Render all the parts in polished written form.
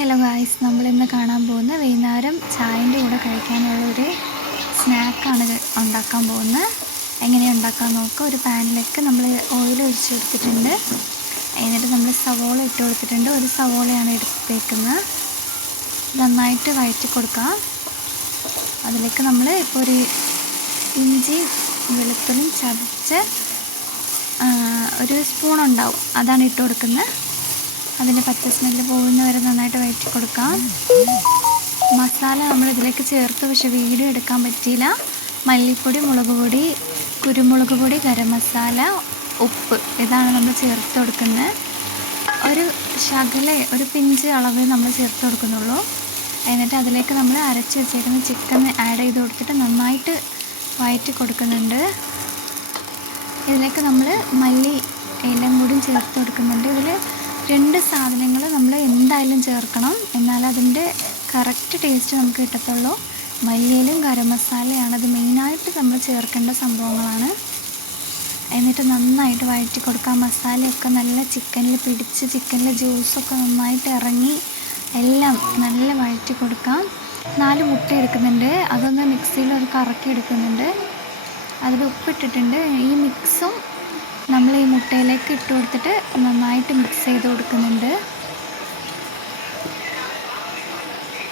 Hello guys, നമ്മളിന്ന് കാണാൻ പോകുന്ന വൈകുന്നേരം ചായൻ്റെ കൂടെ കഴിക്കാനുള്ളൊരു സ്നാക്കാണ് ഉണ്ടാക്കാൻ പോകുന്നത്. എങ്ങനെയാണ് ഉണ്ടാക്കാൻ നോക്കുക. ഒരു പാനിലേക്ക് നമ്മൾ ഓയിൽ ഒഴിച്ചെടുത്തിട്ടുണ്ട്. എന്നിട്ട് നമ്മൾ സവോള ഇട്ട് കൊടുത്തിട്ടുണ്ട്. ഒരു സവോളയാണ് എടുത്തേക്കുന്നത്. നന്നായിട്ട് വഴറ്റി കൊടുക്കാം. അതിലേക്ക് നമ്മൾ ഇപ്പോൾ ഒരു ഇഞ്ചി വെളുത്തുള്ളി ചതച്ച് ഒരു സ്പൂൺ ഉണ്ടാവും, അതാണ് ഇട്ട് കൊടുക്കുന്നത്. അതിൻ്റെ പച്ച സ്മെല്ല് പോകുന്ന വരെ നന്നായിട്ട് വഴറ്റി കൊടുക്കാം. മസാല നമ്മൾ ഇതിലേക്ക് ചേർത്ത്, പക്ഷെ വീഡിയോ എടുക്കാൻ പറ്റിയില്ല. മല്ലിപ്പൊടി, മുളക് പൊടി, കുരുമുളക് പൊടി, ഗരം മസാല, ഉപ്പ്, ഇതാണ് നമ്മൾ ചേർത്ത് കൊടുക്കുന്നത്. ഒരു പിഞ്ച് അളവ് നമ്മൾ ചേർത്ത് കൊടുക്കുന്നുള്ളൂ. എന്നിട്ട് അതിലേക്ക് നമ്മൾ അരച്ച് വെച്ചേക്കുന്ന ചിക്കൻ ആഡ് ചെയ്ത് കൊടുത്തിട്ട് നന്നായിട്ട് വഴറ്റി കൊടുക്കുന്നുണ്ട്. ഇതിലേക്ക് നമ്മൾ മല്ലി എല്ലാം കൂടി ചേർത്ത് കൊടുക്കുന്നുണ്ട്. ഇതിൽ 2 സാധനങ്ങൾ നമ്മൾ എന്തായാലും ചേർക്കണം, എന്നാൽ അതിൻ്റെ കറക്റ്റ് ടേസ്റ്റ് നമുക്ക് കിട്ടത്തുള്ളൂ. മല്ലിയിലും ഗരം മസാലയാണ് അത് മെയിനായിട്ട് നമ്മൾ ചേർക്കേണ്ട സംഭവങ്ങളാണ്. എന്നിട്ട് നന്നായിട്ട് വഴറ്റി കൊടുക്കാം. മസാലയൊക്കെ നല്ല ചിക്കനിൽ പിടിച്ച്, ചിക്കനിലെ ജ്യൂസൊക്കെ നന്നായിട്ട് ഇറങ്ങി എല്ലാം നല്ല വഴറ്റി കൊടുക്കാം. 4 മുട്ട എടുക്കുന്നുണ്ട്, അതൊന്ന് മിക്സിയിൽ ഒരു കറക്കി എടുക്കുന്നുണ്ട്. അതിൽ ഉപ്പിട്ടിട്ടുണ്ട്. ഈ മിക്സും നമ്മൾ ഈ മുട്ടയിലേക്ക് ഇട്ട് കൊടുത്തിട്ട് നന്നായിട്ട് മിക്സ് ചെയ്ത് കൊടുക്കുന്നുണ്ട്.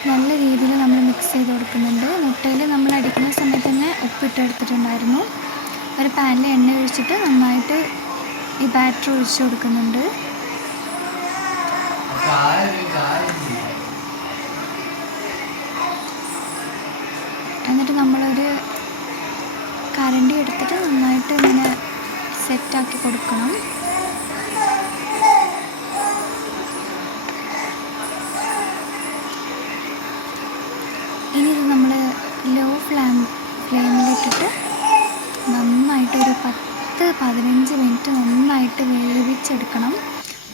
നല്ല രീതിയിൽ നമ്മൾ മിക്സ് ചെയ്ത് കൊടുക്കുന്നുണ്ട്. മുട്ടയിൽ നമ്മൾ അടിക്കുന്ന സമയത്ത് തന്നെ ഉപ്പിട്ട് എടുത്തിട്ടുണ്ടായിരുന്നു. ഒരു പാനിൽ എണ്ണ ഒഴിച്ചിട്ട് നന്നായിട്ട് ഈ ബാറ്റർ ഒഴിച്ച് കൊടുക്കുന്നുണ്ട്. എന്നിട്ട് നമ്മളൊരു കരണ്ടി എടുത്തിട്ട് നന്നായിട്ട് ഇങ്ങനെ സെറ്റാക്കി കൊടുക്കണം. ഇനി ഇത് നമ്മൾ ലോ ഫ്ലെയിമിലിട്ടിട്ട് നന്നായിട്ട് ഒരു 10-15 മിനിറ്റ് നന്നായിട്ട് വേവിച്ചെടുക്കണം.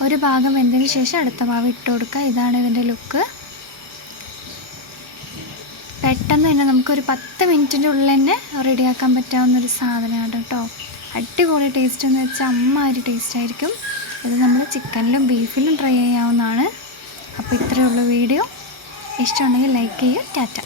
ഒരു ഭാഗം വെന്തതിന് ശേഷം അടുത്ത ഭാഗം ഇട്ട് കൊടുക്കുക. ഇതാണ് ഇതിൻ്റെ ലുക്ക്. പെട്ടെന്ന് തന്നെ നമുക്കൊരു 10 മിനിറ്റിൻ്റെ ഉള്ളിൽ തന്നെ റെഡിയാക്കാൻ പറ്റാവുന്നൊരു സാധനമാണ് കേട്ടോ. അടിപൊളി ടേസ്റ്റ് എന്ന് വെച്ചാൽ അമ്മാതിരി ടേസ്റ്റ് ആയിരിക്കും. ഇത് നമ്മൾ ചിക്കനിലും ബീഫിലും ട്രൈ ചെയ്യാവുന്നതാണ്. അപ്പോൾ ഇത്രയേ ഉള്ളൂ വീഡിയോ. ഇഷ്ടമുണ്ടെങ്കിൽ ലൈക്ക് ചെയ്യുക. ടാറ്റ.